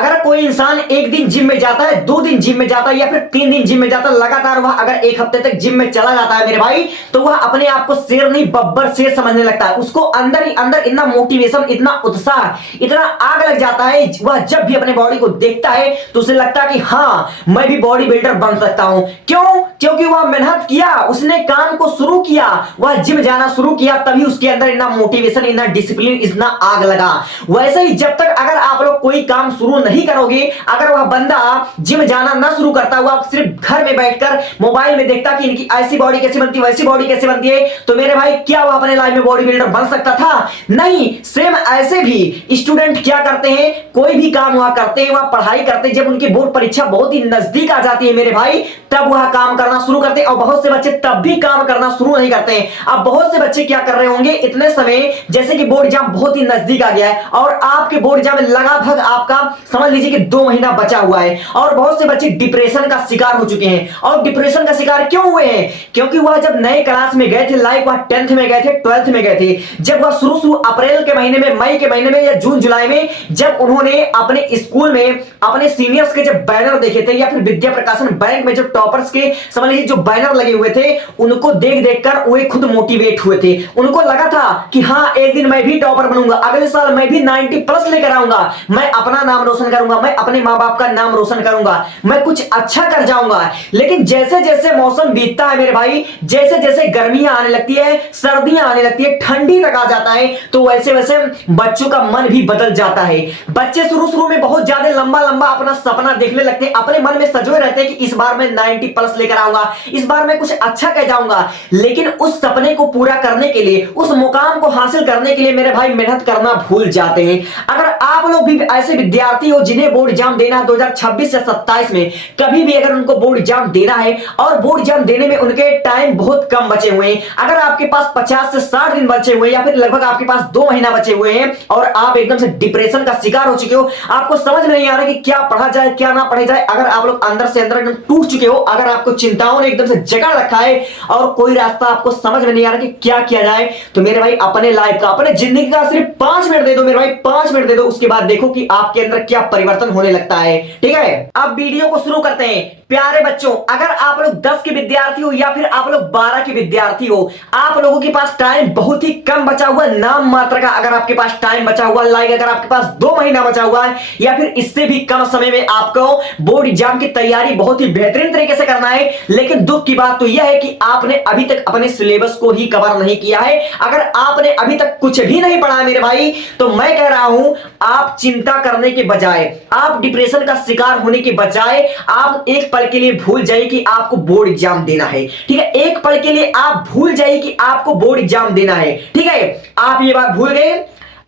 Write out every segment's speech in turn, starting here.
अगर कोई इंसान एक दिन जिम में जाता है, 2 दिन जिम में जाता है या फिर 3 दिन जिम में जाता है, लगातार वह अगर एक हफ्ते तक जिम में चला जाता है मेरे भाई, तो वह अपने आप को शेर नहीं बब्बर शेर समझने लगता है। उसको अंदर ही अंदर इतना मोटिवेशन, इतना उत्साह, इतना आग लग जाता है, वह जब भी अपने बॉडी को देखता है तो उसे लगता है कि हाँ मैं भी बॉडी बिल्डर बन सकता हूं। क्यों? क्योंकि वह मेहनत किया, उसने काम को शुरू किया, वह जिम जाना शुरू किया, तभी उसके अंदर इतना मोटिवेशन, इतना डिसिप्लिन, इतना आग लगा। वैसे ही जब तक अगर आप लोग कोई काम शुरू नहीं करोगे, अगर वह बंदा जिम जाना ना शुरू करता हुआ सिर्फ घर में बैठकर मोबाइल में देखता कि इनकी ऐसी बॉडी कैसे बनती है, वैसी बॉडी कैसे बनती है, तो मेरे भाई क्या वह अपने लाइफ में बॉडी बिल्डर बन सकता था? नहीं। सेम ऐसे भी स्टूडेंट क्या करते हैं, कोई भी काम वह करते हैं, वह पढ़ाई करते हैं, जब उनकी बोर्ड परीक्षा बहुत ही नजदीक आ जाती है मेरे भाई, तब वह काम करना शुरू करते हैं। और बहुत से बच्चे तब भी काम करना शुरू नहीं करते हैं। अब बहुत से बच्चे क्या कर रहे होंगे, इतने समय जैसे कि बोर्ड एग्जाम बहुत ही नजदीक आ गया है और आपके बोर्ड एग्जाम में लगभग आपका समझ लीजिए कि 2 महीना बचा हुआ है, और बहुत से बच्चे डिप्रेशन का शिकार हो चुके हैं। और डिप्रेशन का शिकार क्यों हुए हैं? क्योंकि वह जब नए क्लास में गए थे, लाइक वह 10th में गए थे, 12th में गए थे, जब वह शुरू अप्रैल के महीने में, मई के महीने में या जून जुलाई में, जब उन्होंने अपने स्कूल में अपने सीनियर्स के जब बैनर देखे थे, या फिर विद्या प्रकाशन बैंक में जो टॉपर्स के समझ लीजिए जो बैनर लगे हुए थे, उनको देख देखकर वे खुद मोटिवेट हुए थे। उनको लगा था कि हाँ एक दिन मैं भी टॉपर बनूंगा, अगले साल मैं भी 90+ लेकर आऊंगा, मैं अपना नाम रोशन करूंगा, मैं अपने मां बाप का नाम रोशन करूंगा, मैं कुछ अच्छा कर जाऊंगा। लेकिन जैसे जैसे मौसम बीतता है मेरे भाई, जैसे जैसे गर्मियां आने लगती है, सर्दियां आने लगती है, ठंडी तक आ जाता है, तो वैसे वैसे बच्चों का मन भी बदल जाता है। बच्चे शुरू में बहुत ज्यादा लंबा लंबा अपना सपना देखने लगते हैं, अपने मन में सजोए रहते हैं कि इस बार मैं 90+ लेकर आऊंगा, इस बार मैं कुछ अच्छा कह जाऊंगा। लेकिन उस सपने को पूरा करने के लिए, उस मुकाम को हासिल करने के लिए मेरे भाई मेहनत करना भूल जाते हैं। अगर आप लोग भी ऐसे विद्यार्थी हो जिन्हें बोर्ड एग्जाम देना है 2026 या 27 में, कभी भी अगर उनको बोर्ड एग्जाम देना है और बोर्ड एग्जाम देने में उनके टाइम बहुत कम बचे हुए हैं, अगर आपके पास 50 से 60 दिन बचे हुए हैं या फिर लगभग आपके पास 2 महीना बचे हुए हैं और आप एकदम से डिप्रेशन का शिकार हो चुके हो, आपको समझ में नहीं आ रहा कि क्या पढ़ा जाए क्या ना पढ़ा जाए, अगर आप लोग अंदर से अंदर एकदम टूट चुके हो, अगर आपको चिंताओं ने एकदम से जकड़ रखा है और कोई रास्ता आपको समझ में नहीं आ रहा कि क्या किया जाए, तो मेरे भाई अपने लाइफ का, अपने जिंदगी का सिर्फ 5 मिनट दे दो मेरे भाई, 5 मिनट दे दो, उसके बाद देखो कि आपके अंदर क्या परिवर्तन होने लगता है। ठीक है, अब वीडियो को शुरू करते हैं। प्यारे बच्चों, अगर आप लोग 10 के विद्यार्थी हो या फिर आप लोग 12 के विद्यार्थी हो, आप लोगों के पास टाइम बहुत ही कम बचा हुआ, नाम मात्र का अगर आपके पास टाइम बचा हुआ, लाइक अगर आपके पास 2 महीना बचा हुआ है या फिर इससे भी कम समय में आपको बोर्ड एग्जाम की तैयारी बहुत ही बेहतरीन तरीके से करना है, लेकिन दुख की बात तो यह है कि आपने अभी तक अपने सिलेबस को ही कवर नहीं किया है। अगर आपने अभी तक कुछ भी नहीं पढ़ा है मेरे भाई, तो मैं कह रहा हूं आप चिंता करने के बजाय, आप डिप्रेशन का शिकार होने के बजाय, आप एक पल के लिए भूल जाइए कि आपको बोर्ड एग्जाम देना है। ठीक है, एक पल के लिए आप भूल जाइए कि आपको बोर्ड एग्जाम देना है। ठीक है, आप ये बात भूल गए।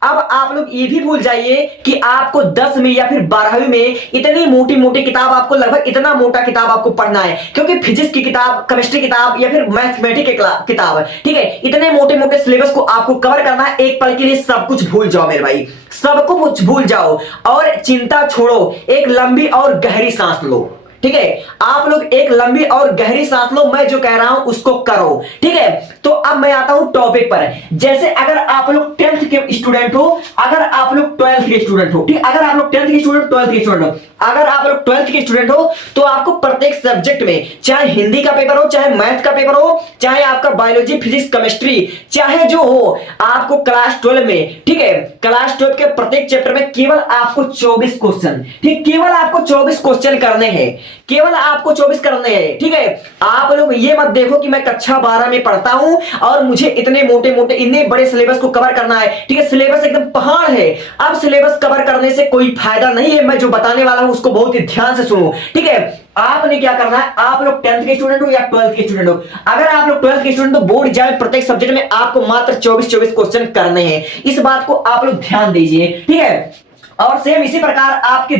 अब आप लोग ये भी भूल जाइए कि आपको 10 में या फिर 12वीं में इतनी मोटी मोटी किताब, आपको लगभग इतना मोटा किताब आपको पढ़ना है, क्योंकि फिजिक्स की किताब, केमिस्ट्री किताब या फिर मैथमेटिक्स की किताब, ठीक है, इतने मोटे मोटे सिलेबस को आपको कवर करना है। एक पल के लिए सब कुछ भूल जाओ मेरे भाई, सब कुछ भूल जाओ और चिंता छोड़ो, एक लंबी और गहरी सांस लो। ठीक है, आप लोग एक लंबी और गहरी सांस लो, मैं जो कह रहा हूं उसको करो। ठीक है, तो अब मैं आता हूं टॉपिक पर। जैसे अगर आप लोग 10th के स्टूडेंट हो, अगर आप लोग 12th के स्टूडेंट हो, ठीक, अगर आप लोग 10th के स्टूडेंट, 12th के स्टूडेंट हो, अगर आप लोग 12th के स्टूडेंट हो, तो आपको प्रत्येक सब्जेक्ट में, चाहे हिंदी का पेपर हो, चाहे मैथ का पेपर हो, चाहे आपका बायोलॉजी, फिजिक्स, केमिस्ट्री, चाहे जो हो, आपको क्लास 12 में, ठीक है, क्लास 12 के प्रत्येक चैप्टर में केवल आपको 24 क्वेश्चन, ठीक, केवल आपको 24 क्वेश्चन करने हैं, केवल आपको 24 करने हैं। ठीक है, आप लोग ये मत देखो कि मैं कक्षा 12 में पढ़ता हूं और मुझे इतने मोटे मोटे, इतने बड़े सिलेबस को कवर करना है। ठीक है, सिलेबस एकदम पहाड़ है, अब सिलेबस कवर करने से कोई फायदा नहीं है। मैं जो बताने वाला हूं उसको बहुत ही ध्यान से सुनो। ठीक है, आपने क्या करना है, आप लोग 10th के स्टूडेंट हो या 12th के स्टूडेंट हो, अगर आप लोग 12th के स्टूडेंट हो, बोर्ड एग्जाम प्रत्येक सब्जेक्ट में आपको मात्र 24 क्वेश्चन करने हैं। इस बात को आप लोग ध्यान दीजिए। ठीक है, और सेम इसी प्रकार आपके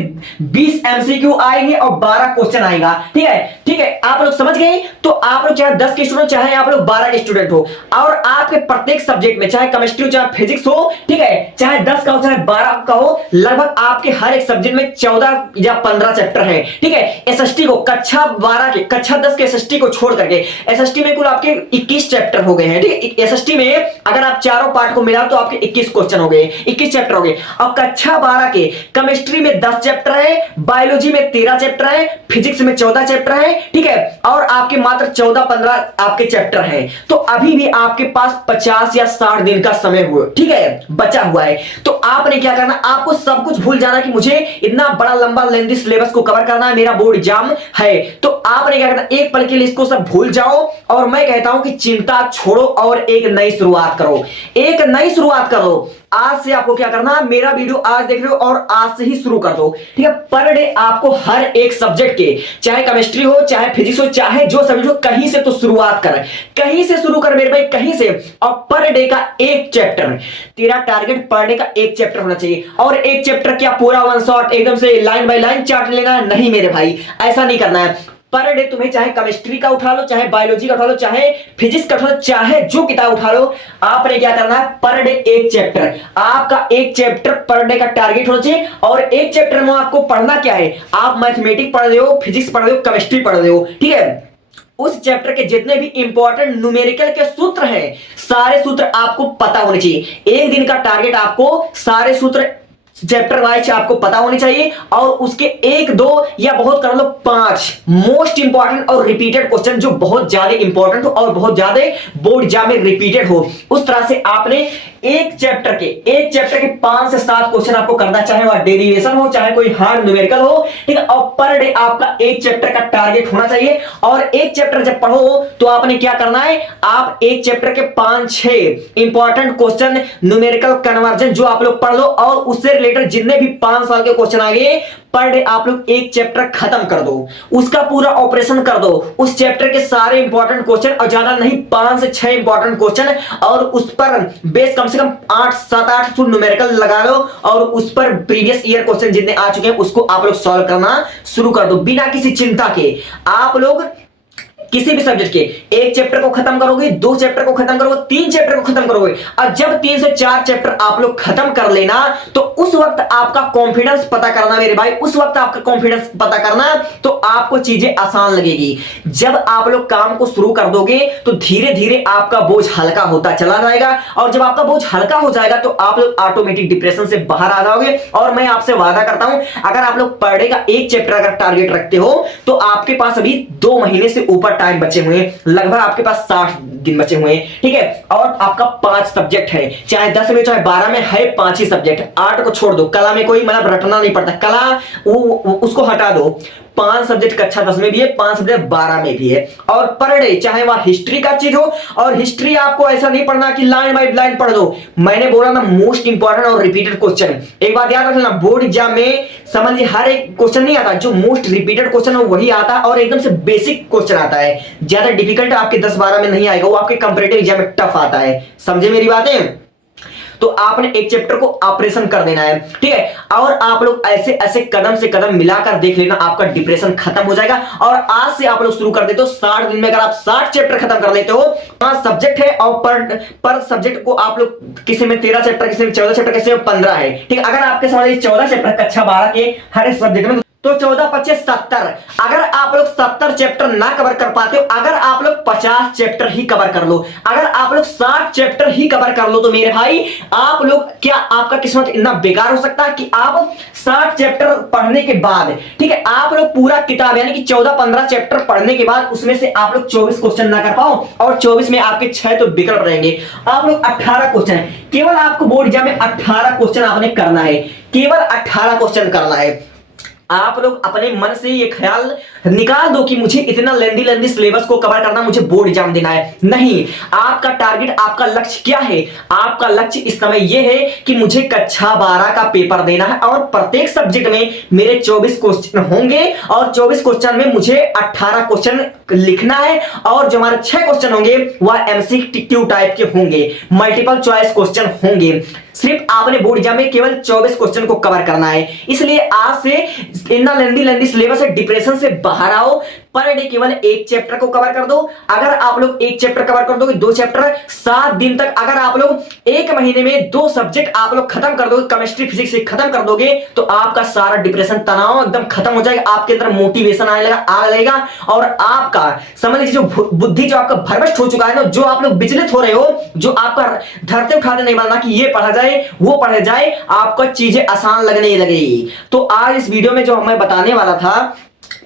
20 एमसीक्यू आएंगे और 12 क्वेश्चन आएगा। ठीक है, ठीक है, आप लोग समझ गए। तो आप लोग चाहे 10 के स्टूडेंट, चाहे आप लोग 12 के स्टूडेंट हो, और आपके प्रत्येक सब्जेक्ट में, चाहे केमिस्ट्री हो, चाहे फिजिक्स हो, ठीक है, चाहे 10 का हो, चाहे 12 का हो, लगभग आपके हर एक सब्जेक्ट में 14 या 15 चैप्टर है। ठीक है, एसएसटी को कक्षा 12 के, कक्षा 10 के एसएसटी को छोड़ करके, एसएसटी में कुल आपके 21 चैप्टर हो गए हैं। ठीक है, एसएसटी में अगर आप चारों पार्ट को मिला तो आपके 21 क्वेश्चन हो गए, 21 चैप्टर हो गए। और कक्षा 12 के केमिस्ट्री में 10 चैप्टर है, बायोलॉजी में 13 चैप्टर है, फिजिक्स में 14 चैप्टर है, ठीक है, और आपके मात्र 14-15 आपके चैप्टर हैं। तो अभी भी आपके पास 50 या 60 दिन का समय हुआ, ठीक है, बचा हुआ है। तो आपने क्या करना, आपको सब कुछ भूल जाना कि मुझे इतना बड़ा लंबा लेंथी सिलेबस को कवर करना है, मेरा बोर्ड एग्जाम है। तो आपने क्या करना, एक पल के लिए इसको सब भूल जाओ और मैं कहता हूं कि चिंता छोड़ो और एक नई शुरुआत करो, एक नई शुरुआत करो। आज से आपको क्या करना, मेरा वीडियो आज देख रहे हो और आज से ही शुरू कर दो, ठीक है। पर डे आपको हर एक सब्जेक्ट के, चाहे केमिस्ट्री हो, चाहे फिजिक्स हो, चाहे जो सब्जेक्ट हो, कहीं से तो शुरुआत कर, कहीं से शुरू कर मेरे भाई, कहीं से। और पर डे का एक चैप्टर, तेरा टारगेट पर डे का एक चैप्टर होना चाहिए। और एक चैप्टर क्या पूरा वन शॉट एकदम से लाइन बाय लाइन चार्ट लेना है, नहीं मेरे भाई, ऐसा नहीं करना है। पर डे तुम्हें चाहे केमिस्ट्री का उठा लो, चाहे बायोलॉजी का उठा लो, चाहे फिजिक्स का उठा लो, चाहे जो किताब उठा लो, आपने क्या करना है, पर डे एक चैप्टर, आपका एक चैप्टर पर डे का टारगेट होना चाहिए। और एक चैप्टर में आपको पढ़ना क्या है, आप मैथमेटिक्स पढ़ रहे हो, फिजिक्स पढ़ रहे हो, केमिस्ट्री पढ़ रहे हो, ठीक है, उस चैप्टर के जितने भी इंपॉर्टेंट न्यूमेरिकल के सूत्र हैं, सारे सूत्र आपको पता होने चाहिए। एक दिन का टारगेट, आपको सारे सूत्र चैप्टर वाइज आपको पता होनी चाहिए। और उसके 1-2 या बहुत कर लो 5 मोस्ट इंपॉर्टेंट और रिपीटेड क्वेश्चन, जो बहुत ज्यादा इंपॉर्टेंट हो और बहुत ज्यादा बोर्ड एग्जाम में रिपीटेड हो, उस तरह से आपने एक चैप्टर के 5 से 7 क्वेश्चन आपको करना, चाहे वह डेरिवेशन हो, चाहे कोई हार्ड न्यूमेरिकल हो, ठीक है। और पर डे आपका एक चैप्टर का टारगेट होना चाहिए। और एक चैप्टर जब पढ़ो तो आपने क्या करना है, आप एक चैप्टर के 5-6 इंपॉर्टेंट क्वेश्चन न्यूमेरिकल कन्वर्जन जो आप लोग पढ़ लो, और उससे रिलेटेड जितने भी 5 साल के क्वेश्चन आ गए, पर डे आप लोग एक चैप्टर खत्म कर दो, उसका पूरा ऑपरेशन कर दो, उस चैप्टर के सारे इंपॉर्टेंट क्वेश्चन, और ज्यादा नहीं 5 से 6 इंपॉर्टेंट क्वेश्चन, और उस पर बेस कम से कम 7-8 न्यूमेरिकल लगा लो, और उस पर प्रीवियस ईयर क्वेश्चन जितने आ चुके हैं उसको आप लोग सॉल्व करना शुरू कर दो, बिना किसी चिंता के। आप लोग किसी भी सब्जेक्ट के एक चैप्टर को खत्म करोगे, 2 चैप्टर को खत्म करोगे, 3 चैप्टर को खत्म करोगे, और जब 3 से 4 चैप्टर आप लोग खत्म कर लेना, तो उस वक्त आपका कॉन्फिडेंस पता करना मेरे भाई, उस वक्त आपका कॉन्फिडेंस पता करना, तो आपको चीजें आसान लगेगी। जब आप लोग काम को शुरू कर दोगे तो धीरे धीरे आपका बोझ हल्का होता चला जाएगा, और जब आपका बोझ हल्का हो जाएगा तो आप लोग ऑटोमेटिक डिप्रेशन से बाहर आ जाओगे। और मैं आपसे वादा करता हूं, अगर आप लोग पर डे का एक चैप्टर अगर टारगेट रखते हो, तो आपके पास अभी 2 महीने से ऊपर टाइम बचे हुए हैं, लगभग आपके पास 60 दिन बचे हुए हैं, ठीक है। और आपका 5 सब्जेक्ट है, चाहे 10 में चाहे 12 में है, 5 ही सब्जेक्ट, 8 को छोड़ दो, कला में कोई मतलब रटना नहीं पड़ता, कला उसको हटा दो। 5 सब्जेक्ट कक्षा 10 में भी है, 5 सब्जेक्ट 12 में भी है। और पर डे चाहे वह हिस्ट्री का चीज हो, और हिस्ट्री आपको ऐसा नहीं पढ़ना कि लाइन बाय लाइन पढ़ दो, मैंने बोला ना मोस्ट इंपॉर्टेंट और रिपीटेड क्वेश्चन। एक बात याद रखना, बोर्ड एग्जाम में समझ लीजिए हर एक क्वेश्चन नहीं आता, जो मोस्ट रिपीटेड क्वेश्चन हो वही आता है, और एकदम से बेसिक क्वेश्चन आता है, ज्यादा डिफिकल्ट आपके 10-12 में नहीं आएगा, वो आपके कंपैरेटिव एग्जाम में टफ आता है, समझे मेरी बातें। तो आपने एक चैप्टर को ऑपरेशन कर देना है, ठीक है। और आप लोग ऐसे ऐसे कदम से कदम मिलाकर देख लेना, आपका डिप्रेशन खत्म हो जाएगा। और आज से आप लोग शुरू कर देते हो, 60 दिन में अगर आप 60 चैप्टर खत्म कर लेते हो, 5 सब्जेक्ट है, और पर सब्जेक्ट को आप लोग किसी में 13 चैप्टर, किसी में 14 चैप्टर, किसी में 15 है, ठीक है। अगर आपके समझ 14 चैप्टर कक्षा 12 के हर एक सब्जेक्ट में, तो 14-25 70। अगर आप लोग 70 चैप्टर ना कवर कर पाते हो, अगर आप लोग 50 चैप्टर ही कवर कर लो, अगर आप लोग 60 चैप्टर ही कवर कर लो, तो मेरे भाई आप लोग क्या, आपका किस्मत इतना बेकार हो सकता है कि आप 60 चैप्टर पढ़ने के बाद, ठीक है, आप लोग पूरा किताब यानी कि 14-15 चैप्टर पढ़ने के बाद उसमें से आप लोग 24 क्वेश्चन ना कर पाओ, और 24 में आपके 6 तो बिगड़ रहेंगे। आप लोग 18 क्वेश्चन, केवल आपको बोर्ड एग्जाम में 18 क्वेश्चन आपने करना है, केवल 18 क्वेश्चन करना है। आप लोग अपने मन से ये ख्याल निकाल दो कि मुझे इतना लेंदी सिलेबस को कवर करना, मुझे बोर्ड एग्जाम देना है, नहीं। आपका टारगेट, आपका लक्ष्य क्या है? आपका लक्ष्य इस समय यह है कि मुझे कक्षा 12 का पेपर देना है, और प्रत्येक सब्जेक्ट में मेरे 24 क्वेश्चन होंगे, और 24 क्वेश्चन में मुझे 18 क्वेश्चन लिखना है, और जो हमारे 6 क्वेश्चन होंगे वह एमसीक्यू टाइप के होंगे, मल्टीपल चॉइस क्वेश्चन होंगे। सिर्फ आपने बोर्ड एग्जाम में केवल 24 क्वेश्चन को कवर करना है। इसलिए आज से इतना लेंदी लेंदी सिलेबस है, डिप्रेशन से बाहर आओ। पर डे केवल एक चैप्टर को कवर कर दो। अगर आप लोग एक चैप्टर कवर कर दोगे, 2 चैप्टर 7 दिन तक, अगर आप लोग 1 महीने में 2 सब्जेक्ट आप लोग खत्म कर दोगे, केमिस्ट्री फिजिक्स से खत्म कर दोगे, तो आपका सारा डिप्रेशन तनाव एकदम खत्म हो जाएगा। आपके अंदर मोटिवेशन आने लगा आ लगेगा और आपका समझ लीजिए जो बुद्धि जो आपका भ्रष्ट हो चुका है ना, जो आप लोग विचलित हो रहे हो, जो आपका धरते उठाते नहीं बनना कि ये पढ़ा जाए वो पढ़ा जाए, आपको चीजें आसान लगने लगेगी। तो आज इस वीडियो में जो मैं बताने वाला था,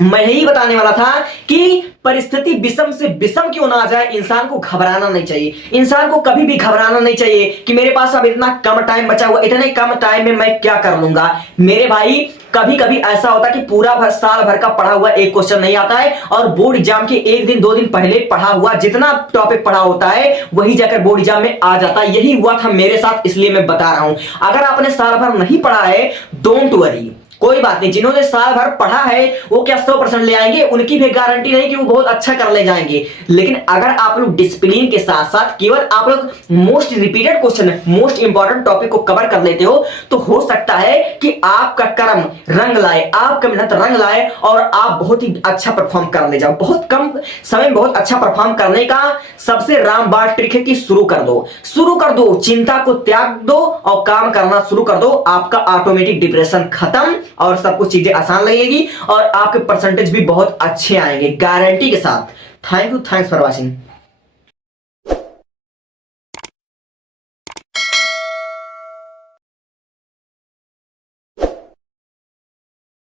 मैं यही बताने वाला था कि परिस्थिति विषम से विषम क्यों ना आ जाए, इंसान को घबराना नहीं चाहिए। इंसान को कभी भी घबराना नहीं चाहिए कि मेरे पास अब इतना कम टाइम बचा हुआ, इतने कम टाइम में मैं क्या कर लूंगा। मेरे भाई कभी कभी ऐसा होता है कि पूरा साल भर का पढ़ा हुआ एक क्वेश्चन नहीं आता है और बोर्ड एग्जाम के 1 दिन 2 दिन पहले पढ़ा हुआ जितना टॉपिक पढ़ा होता है वही जाकर बोर्ड एग्जाम में आ जाता है। यही हुआ था मेरे साथ, इसलिए मैं बता रहा हूं। अगर आपने साल भर नहीं पढ़ा है, डोंट वरी, कोई बात नहीं। जिन्होंने साल भर पढ़ा है वो क्या 100% ले आएंगे, उनकी भी गारंटी नहीं कि वो बहुत अच्छा कर ले जाएंगे। लेकिन अगर आप लोग डिसिप्लिन के साथ साथ केवल आप लोग most repeated question, most important topic को कवर कर लेते हो, तो हो सकता है कि आपका कर्म रंग लाए, आपका मेहनत रंग लाए और आप बहुत ही अच्छा परफॉर्म कर ले जाओ। बहुत कम समय में बहुत अच्छा परफॉर्म करने का सबसे रामबाण ट्रिक है कि शुरू कर दो, चिंता को त्याग दो और काम करना शुरू कर दो। आपका ऑटोमेटिक डिप्रेशन खत्म और सब कुछ चीजें आसान लगेगी और आपके परसेंटेज भी बहुत अच्छे आएंगे गारंटी के साथ। Thank you, thanks for watching.